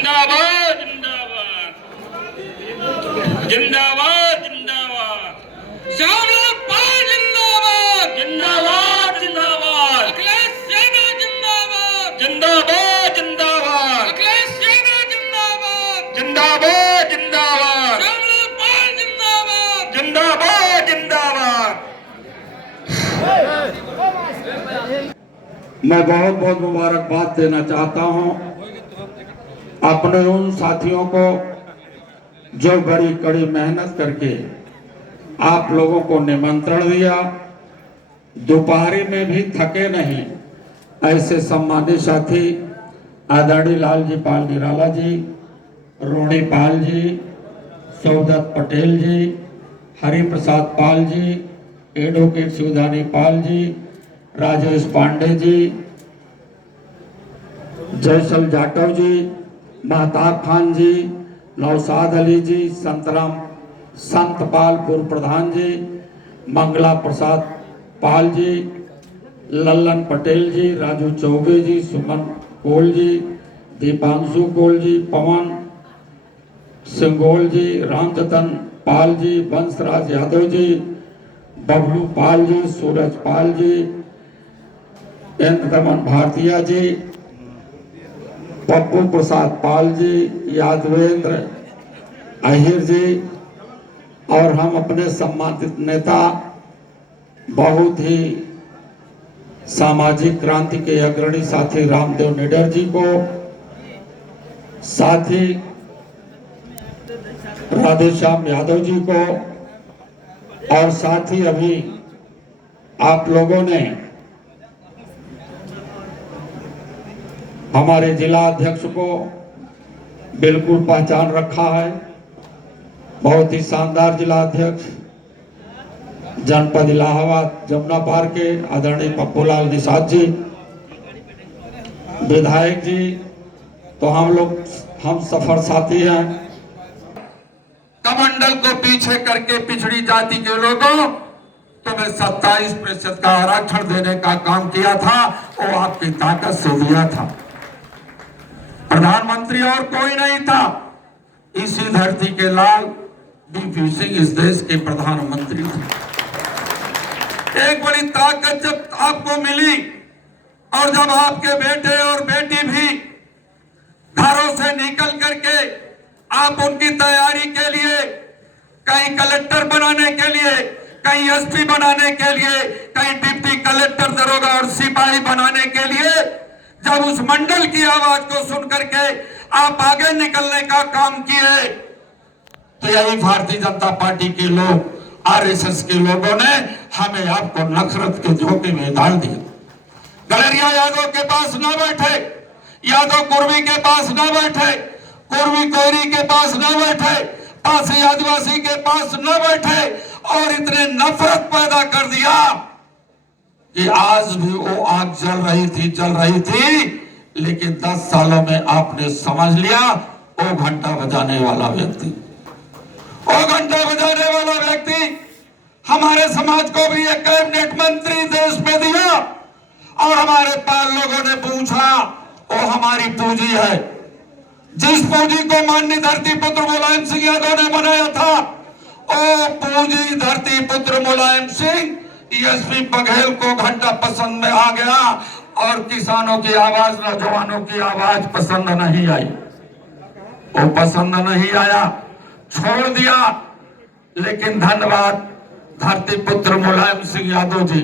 जिंदाबाद जिंदाबाद जिंदाबाद जिंदाबाद श्यामलाल पाल जिंदाबाद जिंदाबाद जिंदाबाद अखिलेश यादव जिंदाबाद जिंदाबाद जिंदाबाद अखिलेश यादव जिंदाबाद जिंदाबाद जिंदाबाद श्यामलाल पाल जिंदाबाद जिंदाबाद जिंदाबाद। मैं बहुत बहुत मुबारकबाद देना चाहता हूं अपने उन साथियों को जो बड़ी कड़ी मेहनत करके आप लोगों को निमंत्रण दिया, दोपहरी में भी थके नहीं। ऐसे सम्मानित साथी आदरणीय लालजी पाल निराला जी, रोणी पाल जी, सौदत्त पटेल जी, हरिप्रसाद पाल जी, एडवोकेट शिवधानी पाल जी, राजेश पांडे जी, जयसल जाटव जी, महताब खान जी, नौशाद अली जी, संतपाल पूर्व प्रधान जी, मंगला प्रसाद पाल जी, लल्लन पटेल जी, राजू चौबे जी, सुमन कोल जी, दीपांशु कोल जी, पवन सिंगोल जी, रामचंदन पाल जी, वंशराज यादव जी, बबलू पाल जी, सूरज पाल जी, इंद्रदमन भारतीय जी, पप्पू प्रसाद पाल जी, यादवेंद्र अहिर जी और हम अपने सम्मानित नेता बहुत ही सामाजिक क्रांति के अग्रणी साथी रामदेव निडर जी को, साथी राधेश्याम यादव जी को और साथी अभी आप लोगों ने हमारे जिला अध्यक्ष को बिल्कुल पहचान रखा है। बहुत ही शानदार जिला अध्यक्ष जनपद इलाहाबाद जमुना पार के आदरणीय पप्पूलाल निषाद जी, विधायक जी, तो हम सफर साथी हैं। कमंडल को पीछे करके पिछड़ी जाति के लोगों तुम्हें 27% का आरक्षण देने का काम किया था, वो आपकी ताकत से दिया था। प्रधानमंत्री और कोई नहीं था, इसी धरती के लाल वीपी सिंह इस देश के प्रधानमंत्री थे। एक बड़ी ताकत जब आपको मिली और जब आपके बेटे और बेटी भी घरों से निकल करके आप उनकी तैयारी के लिए कहीं कलेक्टर बनाने के लिए, कहीं एसपी बनाने के लिए, कहीं डिप्टी कलेक्टर, दरोगा और सिपाही बनाने के लिए जब उस मंडल की आवाज को सुन करके आप आगे निकलने का काम किए, तो यही भारतीय जनता पार्टी के लोग, आरएसएस के लोगों ने हमें आपको नफरत के झोंके में डाल दिया। गलेरिया यादव के पास न बैठे, यादव कुर्मी के पास न बैठे, कुर्मी कोयरी के पास न बैठे, पासी आदिवासी के पास न बैठे और इतने नफरत पैदा कर दिया कि आज भी वो आग जल रही थी, लेकिन 10 सालों में आपने समझ लिया वो घंटा बजाने वाला व्यक्ति हमारे समाज को भी एक कैबिनेट मंत्री देश में दिया और हमारे पाल लोगों ने पूछा वो हमारी पूंजी है। जिस पूंजी को माननीय धरती पुत्र मुलायम सिंह यादव ने बनाया था, वो पूंजी धरती पुत्र मुलायम सिंह एसपी बघेल को घंटा पसंद में आ गया और किसानों की आवाज, नौजवानों की आवाज पसंद नहीं आई। वो पसंद नहीं आया, छोड़ दिया। लेकिन धन्यवाद धरती पुत्र मुलायम सिंह यादव जी,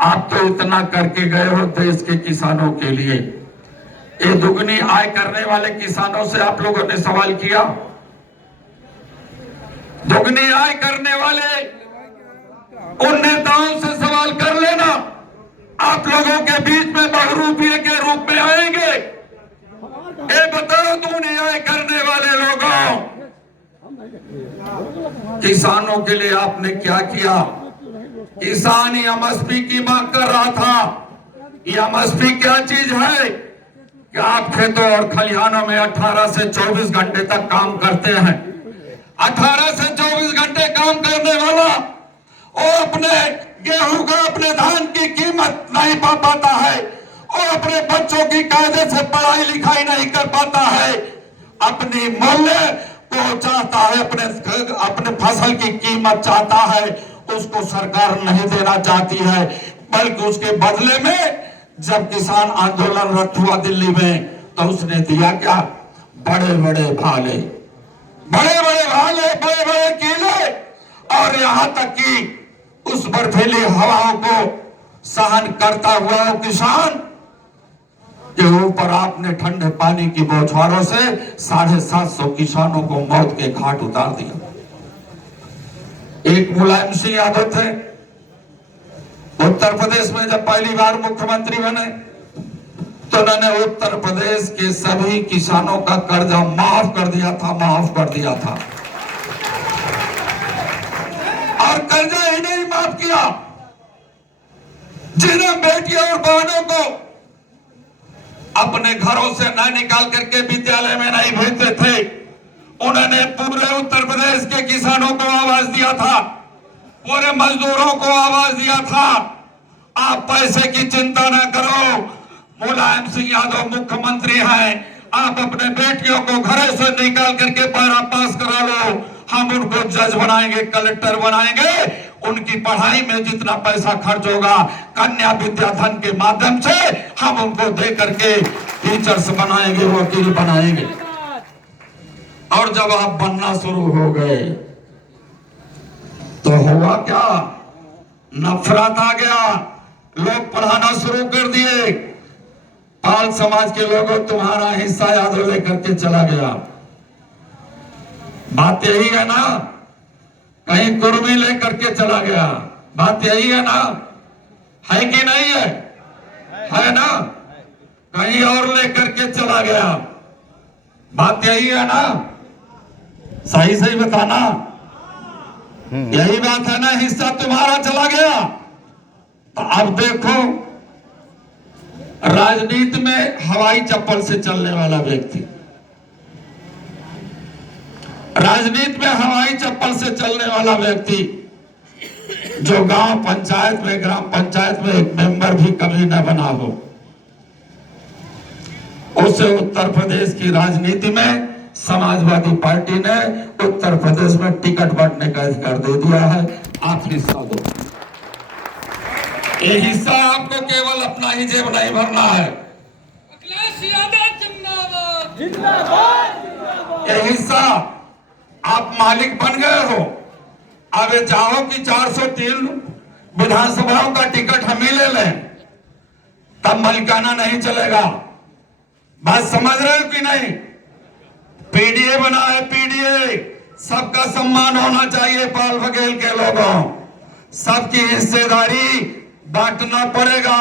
आप तो इतना करके गए हो देश के किसानों के लिए। ये दुगनी आय करने वाले किसानों से आप लोगों ने सवाल किया? दुगनी आय करने वाले उन नेताओं से सवाल कर लेना, आप लोगों के बीच में बहुरूपिये के रूप में आएंगे। ये बताओ दुगनी आय करने वाले लोगों, किसानों के लिए आपने क्या किया? किसान एमएसपी की मांग कर रहा था। एमएसपी क्या चीज है कि आप खेतों और खलिहानों में 18 से 24 घंटे तक काम करते हैं। 18 से 24 घंटे काम करने वाला और अपने गेहूं का, अपने धान की कीमत नहीं पा पाता है और अपने बच्चों की कायदे से पढ़ाई लिखाई नहीं कर पाता है, अपनी मूल्य को चाहता है, अपने फसल की कीमत चाहता है, उसको सरकार नहीं देना चाहती है। बल्कि उसके बदले में जब किसान आंदोलन रद्द हुआ दिल्ली में, तो उसने दिया क्या? बड़े बड़े भाले, बड़े बड़े भाले, बड़े बड़े किले, और यहां तक कि उस बर्फीली हवाओं को सहन करता हुआ वो किसान के ऊपर आपने ठंडे पानी की बौछारों से 750 किसानों को मौत के घाट उतार दिया। एक मुलायम सिंह यादव थे, उत्तर प्रदेश में जब पहली बार मुख्यमंत्री बने तो उन्होंने उत्तर प्रदेश के सभी किसानों का कर्जा माफ कर दिया था, माफ कर दिया था। और कर्जा ही नहीं माफ किया, जिन्हें बेटियों और बहनों को अपने घरों से न निकाल करके विद्यालय में नहीं भेजते थे, उन्होंने पूरे उत्तर प्रदेश के किसानों को आवाज दिया था, पूरे मजदूरों को आवाज दिया था। आप पैसे की चिंता न करो, मुलायम सिंह यादव मुख्यमंत्री हैं, आप अपने बेटियों को घरों से निकाल करके पैरा पास करा लो, हम उनको जज बनाएंगे, कलेक्टर बनाएंगे, उनकी पढ़ाई में जितना पैसा खर्च होगा कन्या विद्याधन के माध्यम से हम उनको दे करके टीचर्स बनाएंगे, वकील बनाएंगे। और जब आप बनना शुरू हो गए तो हुआ क्या? नफरत आ गया, लोग पढ़ाना शुरू कर दिए। पाल समाज के लोगों तुम्हारा हिस्सा यादव लेकर के चला गया। बात यही है ना? कहीं कुर्मी लेकर के चला गया, बात यही है ना? है कि नहीं है? है ना? कहीं और लेकर के चला गया, बात यही है ना? सही सही बताना, यही बात है ना? हिस्सा तुम्हारा चला गया। तो अब देखो, राजनीति में हवाई चप्पल से चलने वाला व्यक्ति, राजनीति में हवाई चप्पल से चलने वाला व्यक्ति, जो गांव पंचायत में, ग्राम पंचायत में एक मेंबर भी कभी न बना हो, उसे उत्तर प्रदेश की राजनीति में समाजवादी पार्टी ने उत्तर प्रदेश में टिकट बांटने का अधिकार दे दिया है। आप हिस्सा दो। ये हिस्सा आपको केवल अपना ही जेब नहीं भरना है। अखिलेश यादव जिंदाबाद, जिंदाबाद। ये हिस्सा आप मालिक बन गए हो। अब ये चाहो कि 403 विधानसभाओं का टिकट हम ही ले लें, तब मलिकाना नहीं चलेगा। बात समझ रहे हो कि नहीं? पीडीए बना है, पीडीए, सबका सम्मान होना चाहिए। पाल बघेल के लोगों, सबकी हिस्सेदारी बांटना पड़ेगा।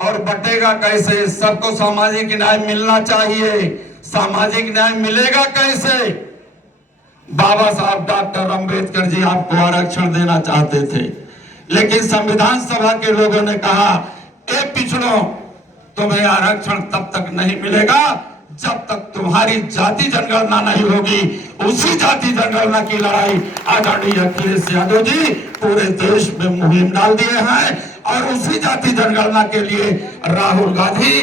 और बटेगा कैसे? सबको सामाजिक न्याय मिलना चाहिए। सामाजिक न्याय मिलेगा कैसे? बाबा साहब डॉक्टर अंबेडकर जी आपको आरक्षण देना चाहते थे, लेकिन संविधान सभा के लोगों ने कहा, ए पिछड़ों, तुम्हें आरक्षण तब तक नहीं मिलेगा जब तक तुम्हारी जाति जनगणना नहीं होगी। उसी जाति जनगणना की लड़ाई आदरणीय अखिलेश यादव जी पूरे देश में मुहिम डाल दिए हैं। और उसी जाति जनगणना के लिए राहुल गांधी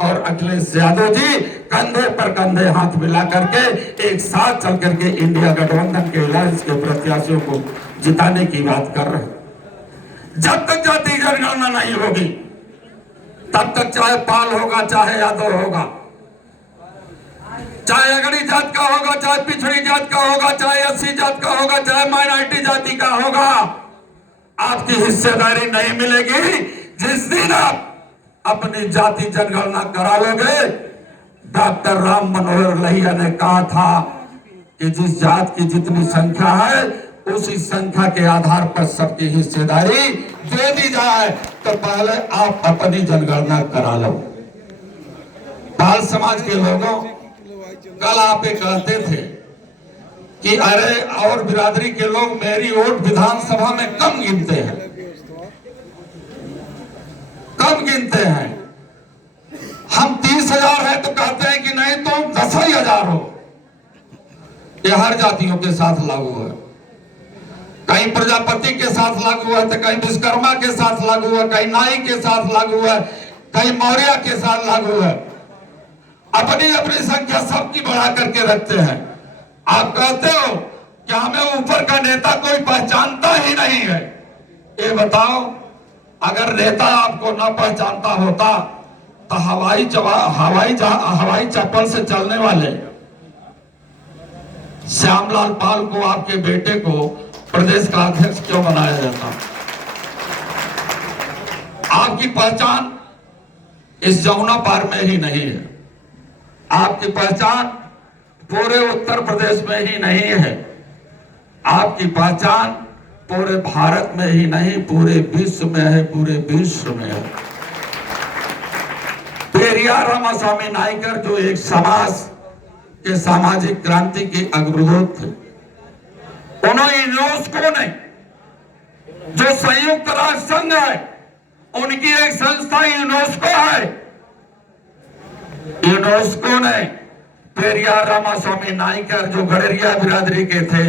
और अखिलेश यादव जी कंधे पर कंधे हाथ मिला करके एक साथ चल करके इंडिया गठबंधन के अलायंस के प्रत्याशियों को जिताने की बात कर रहे हैं। जब तक जाति जनगणना नहीं होगी तब तक चाहे पाल होगा, चाहे यादव होगा, चाहे अगड़ी जात का होगा, चाहे पिछड़ी जात का होगा, चाहे एससी जात का होगा, चाहे माइनॉरिटी जाति का होगा, आपकी हिस्सेदारी नहीं मिलेगी। जिस दिन आप अपनी जाति जनगणना करा लोगे, डॉक्टर राम मनोहर लोहिया ने कहा था कि जिस जात की जितनी संख्या है उसी संख्या के आधार पर सबकी हिस्सेदारी दे दी जाए। तो पहले आप अपनी जनगणना करा लो। पाल समाज के लोगों, कल आप ये कहते थे कि अरे और बिरादरी के लोग मेरी वोट विधानसभा में कम गिनते हैं, कम गिनते हैं। हम 30,000 है तो कहते हैं कि नहीं तुम 10,000 हो। ये हर जातियों के साथ लागू है। कहीं प्रजापति के साथ लागू है, तो कहीं विश्वकर्मा के साथ लागू है, कहीं नाई के साथ लागू है, कहीं मौर्य के साथ लागू है। अपनी अपनी संख्या सबकी बढ़ा करके रखते हैं। आप कहते हो कि हमें ऊपर का नेता कोई पहचानता ही नहीं है। ये बताओ, अगर नेता आपको न पहचानता होता तो हवाई चप्पल से चलने वाले श्यामलाल पाल को, आपके बेटे को प्रदेश का अध्यक्ष क्यों बनाया जाता? आपकी पहचान इस जमुना पार में ही नहीं है। आपकी पहचान पूरे उत्तर प्रदेश में ही नहीं है। आपकी पहचान पूरे भारत में ही नहीं, पूरे विश्व में है, पूरे विश्व में है। पेरियार रामास्वामी नायकर जो एक समाज के सामाजिक क्रांति के अग्रदूत थे, उन्होंने यूनेस्को ने, जो संयुक्त राष्ट्र संघ है, उनकी एक संस्था यूनेस्को है, यूनेस्को ने पेरियार रामास्वामी नायकर जो गडरिया बिरादरी के थे,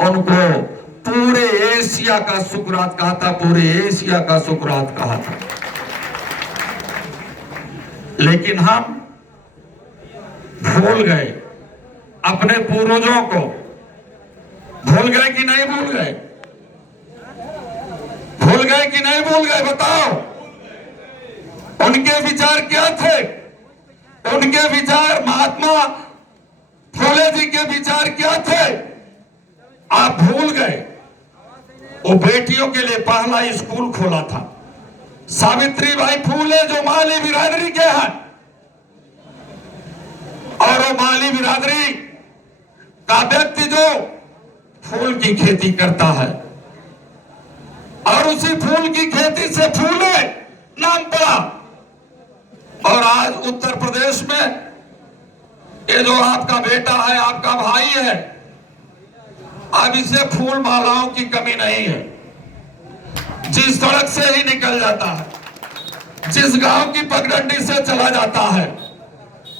उनको पूरे एशिया का सुकरात कहा था, पूरे एशिया का सुकरात कहा था। लेकिन हम भूल गए अपने पूर्वजों को। भूल गए कि नहीं भूल गए? भूल गए कि नहीं भूल गए? बताओ, उनके विचार क्या थे? उनके विचार, महात्मा फुले जी के विचार क्या थे? आप भूल गए। वो बेटियों के लिए पहला स्कूल खोला था। सावित्रीबाई फूले जो माली बिरादरी के हैं, और वो माली बिरादरी का व्यक्ति जो फूल की खेती करता है, और उसी फूल की खेती से फूले नाम पड़ा। और आज उत्तर प्रदेश में ये जो आपका बेटा है, आपका भाई है, अब इसे फूल मालाओं की कमी नहीं है। जिस सड़क से ही निकल जाता है, जिस गांव की पगडंडी से चला जाता है,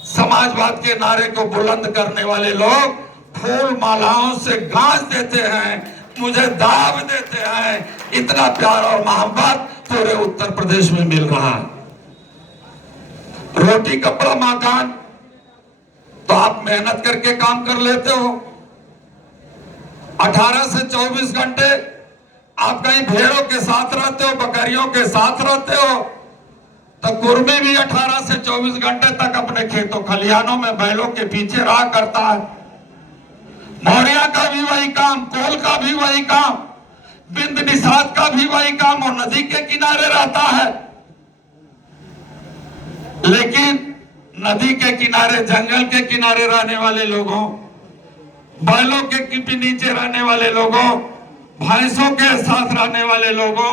समाजवाद के नारे को बुलंद करने वाले लोग फूल मालाओं से गांज देते हैं, मुझे दाव देते हैं। इतना प्यार और मोहब्बत पूरे उत्तर प्रदेश में मिल रहा है। रोटी कपड़ा मकान तो आप मेहनत करके काम कर लेते हो। 18 से 24 घंटे आप कहीं भेड़ों के साथ रहते हो, बकरियों के साथ रहते हो, तो कुर्मी भी 18 से 24 घंटे तक अपने खेतों खलिहानों में बैलों के पीछे रहा करता है। मौर्या का भी वही काम, कोल का भी वही काम, बिंद निषाद का भी वही काम, और नदी के किनारे रहता है। लेकिन नदी के किनारे, जंगल के किनारे रहने वाले लोगों, बैलों के नीचे रहने वाले लोगों, भैंसों के साथ रहने वाले लोगों,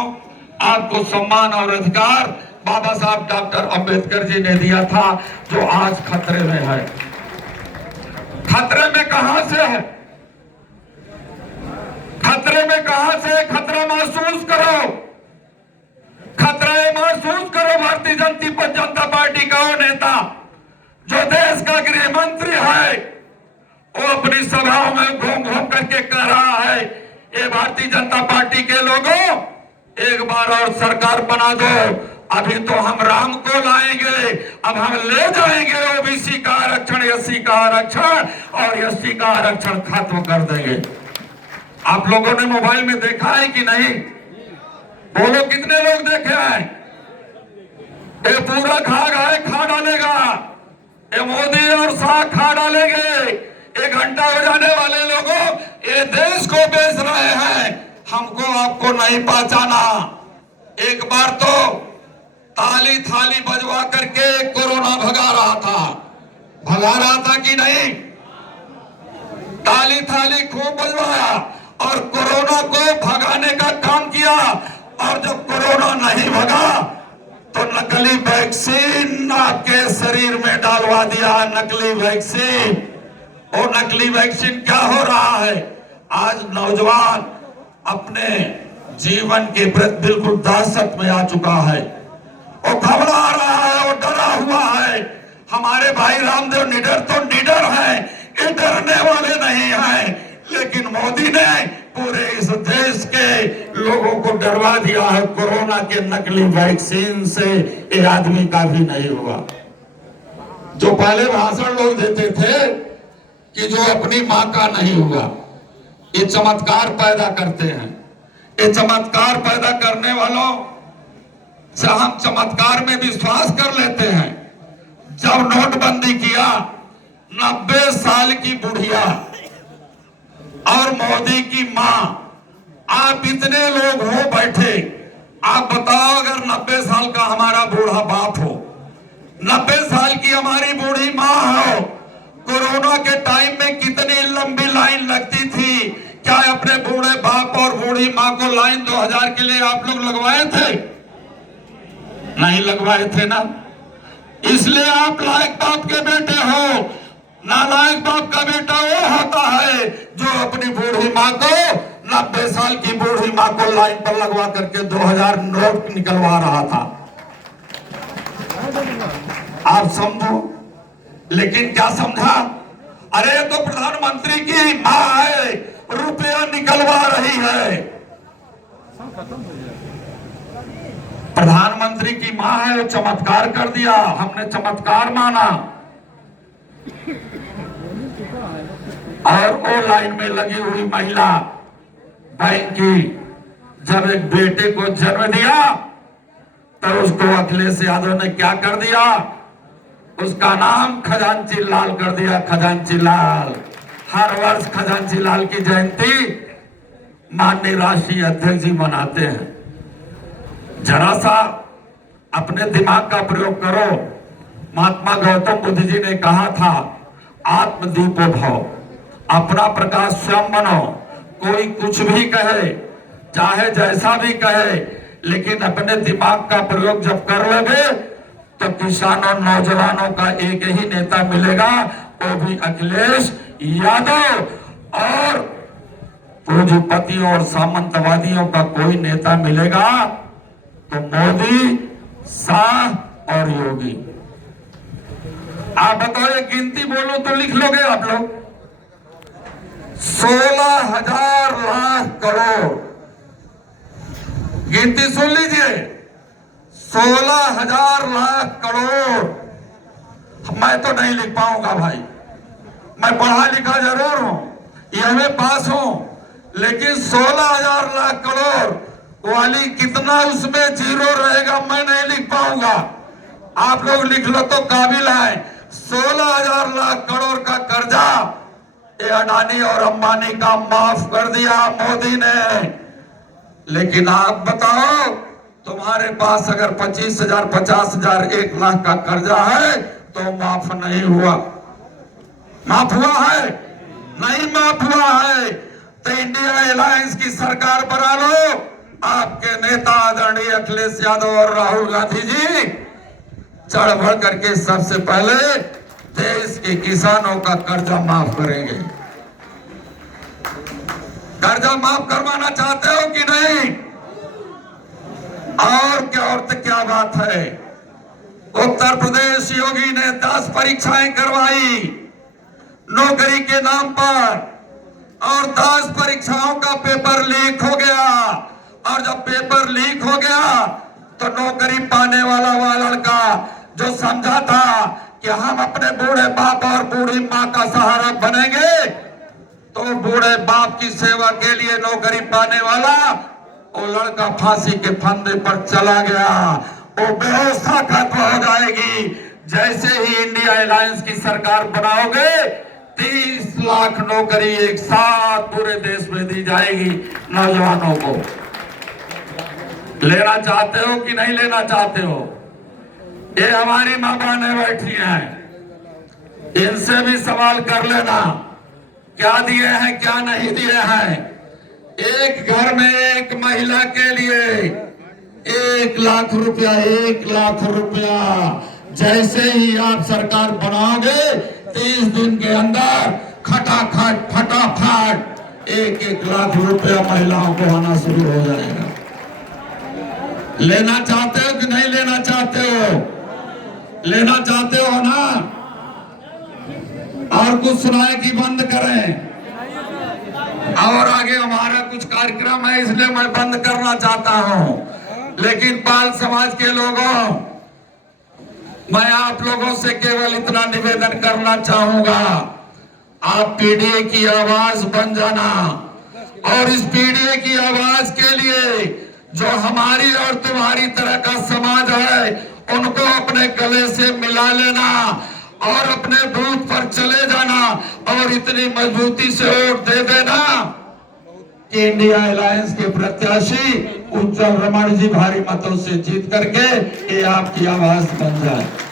आपको सम्मान और अधिकार बाबा साहब डॉक्टर अंबेडकर जी ने दिया था, जो आज खतरे में है। खतरे में कहां से है? खतरे में कहां से? खतरा महसूस करो, खतरा महसूस करो। भारतीय जनता पार्टी का वो नेता जो देश का गृह मंत्री है, वो अपनी सभाओं में घूम घूम करके कह रहा है, ये भारतीय जनता पार्टी के लोगों, एक बार और सरकार बना दो, अभी तो हम राम को लाएंगे, अब हम ले जाएंगे ओबीसी का आरक्षण, एससी का आरक्षण, और एसटी का आरक्षण खत्म कर देंगे। आप लोगों ने मोबाइल में देखा है कि नहीं? बोलो, कितने लोग देखे हैं? ये पूरा खा डालेगा, ये मोदी और शाह खा डालेंगे। 1 घंटा हो जाने वाले लोगों, ये देश को बेच रहे हैं, हमको आपको नहीं पहचाना। एक बार तो ताली थाली बजवा करके कोरोना भगा रहा था कि नहीं? ताली थाली खूब बजवाया और कोरोना को भगाने का काम किया। और जब कोरोना नहीं भगा तो नकली वैक्सीन आपके शरीर में डालवा दिया, नकली वैक्सीन। और नकली वैक्सीन क्या हो रहा है? आज नौजवान अपने जीवन के प्रति बिल्कुल दहशत में आ चुका है, वो घबरा रहा है, वो डरा हुआ है। हमारे भाई रामदेव निडर तो निडर हैं, ये डरने वाले नहीं हैं। लेकिन मोदी ने पूरे इस देश के लोगों को डरवा दिया है कोरोना के नकली वैक्सीन से। ये आदमी का भी नहीं हुआ। जो पहले भाषण लोग देते थे कि जो अपनी मां का नहीं हुआ, ये चमत्कार पैदा करते हैं। ये चमत्कार पैदा करने वालों से हम चमत्कार में विश्वास कर लेते हैं। जब नोटबंदी किया, 90 साल की बुढ़िया और मोदी की मां, आप इतने लोग हो बैठे, आप बताओ अगर 90 साल का हमारा बूढ़ा बाप हो, 90 साल की हमारी बूढ़ी मां हो, कोरोना के टाइम में कितनी लंबी लाइन लगती थी, क्या अपने बूढ़े बाप और बूढ़ी मां को लाइन 2000 के लिए आप लोग लगवाए थे? नहीं लगवाए थे ना। इसलिए आप लायक बाप के बेटे हो। नालायक बाप का बेटा वो होता है जो अपनी बूढ़ी मां को, 90 साल की बूढ़ी मां को लाइन पर लगवा करके 2000 नोट निकलवा रहा था। आप समझो, लेकिन क्या समझा? अरे तो प्रधानमंत्री की मां है, रुपया निकलवा रही है। प्रधानमंत्री की मां है, वो चमत्कार कर दिया, हमने चमत्कार माना। और वो लाइन में लगी हुई महिला बैंक की जब एक बेटे को जन्म दिया तो उसको अखिलेश यादव ने क्या कर दिया? उसका नाम खजांची लाल कर दिया। खजांची लाल। हर वर्ष खजांची लाल की जयंती माननीय राष्ट्रीय अध्यक्ष जी मनाते हैं। जरा सा अपने दिमाग का प्रयोग करो। महात्मा गौतम बुद्ध जी ने कहा था, आत्मदीपो भव, अपना प्रकाश स्वयं बनो। कोई कुछ भी कहे, चाहे जैसा भी कहे, लेकिन अपने दिमाग का प्रयोग जब कर लोगे तो किसानों नौजवानों का एक ही नेता मिलेगा, वो भी अखिलेश यादव। और पूंजीपतियों और सामंतवादियों का कोई नेता मिलेगा तो मोदी, शाह और योगी। आप बताओ, ये गिनती बोलो तो लिख लोगे आप लोग? 16,000 लाख करोड़। गिनती सुन लीजिए, 16,000 लाख करोड़। मैं तो नहीं लिख पाऊंगा भाई, मैं पढ़ा लिखा जरूर हूं, एमए पास हूं, लेकिन 16,000 लाख करोड़ वाली कितना उसमें जीरो रहेगा मैं नहीं लिख पाऊंगा। आप लोग लिख लो तो काबिल है। 16,000 लाख करोड़ का कर्जा ये अडानी और अंबानी का माफ कर दिया मोदी ने। लेकिन आप बताओ, तुम्हारे पास अगर 25,000, 50,000, 1 लाख का कर्जा है तो माफ नहीं हुआ। माफ हुआ है? नहीं माफ हुआ है। तो इंडिया अलायंस की सरकार बना लो। आपके नेता आदरणीय अखिलेश यादव और राहुल गांधी जी चढ़ बढ़ करके सबसे पहले देश के किसानों का कर्जा माफ करेंगे। कर्जा माफ करवाना चाहते हो कि नहीं? और क्या बात है। उत्तर प्रदेश योगी ने 10 परीक्षाएं करवाई नौकरी के नाम पर, और 10 परीक्षाओं का पेपर लीक हो गया। और जब पेपर लीक हो गया तो नौकरी पाने वाला वह लड़का जो समझा था कि हम अपने बूढ़े बाप और बूढ़ी मां का सहारा बनेंगे, तो बूढ़े बाप की सेवा के लिए नौकरी पाने वाला वो लड़का फांसी के फंदे पर चला गया। वो व्यवस्था खत्म हो जाएगी। जैसे ही इंडिया अलायंस की सरकार बनाओगे, 30 लाख नौकरी एक साथ पूरे देश में दी जाएगी नौजवानों को। लेना चाहते हो कि नहीं लेना चाहते हो? ये हमारी मां बहनें बैठी हैं, इनसे भी सवाल कर लेना, क्या दिए हैं क्या नहीं दिए हैं। एक घर में एक महिला के लिए 1 लाख रुपया, 1 लाख रुपया। जैसे ही आप सरकार बनाओगे, 30 दिन के अंदर खटाखट फटाफट 1-1 लाख रुपया महिलाओं को आना शुरू हो जाएगा। लेना चाहते हो कि नहीं लेना चाहते हो? लेना चाहते हो ना? और कुछ सुनाए कि बंद करें? और आगे हमारा कुछ कार्यक्रम है, इसलिए मैं बंद करना चाहता हूं। लेकिन पाल समाज के लोगों, मैं आप लोगों से केवल इतना निवेदन करना चाहूंगा, आप पीडीए की आवाज बन जाना और इस पीडीए की आवाज के लिए जो हमारी और तुम्हारी तरह का समाज है उनको अपने गले से मिला लेना और अपने बूथ पर चले जाना और इतनी मजबूती से वोट दे देना कि इंडिया अलायंस के प्रत्याशी उज्जवल रमण जी भारी मतों से जीत करके ये आपकी आवाज बन जाए।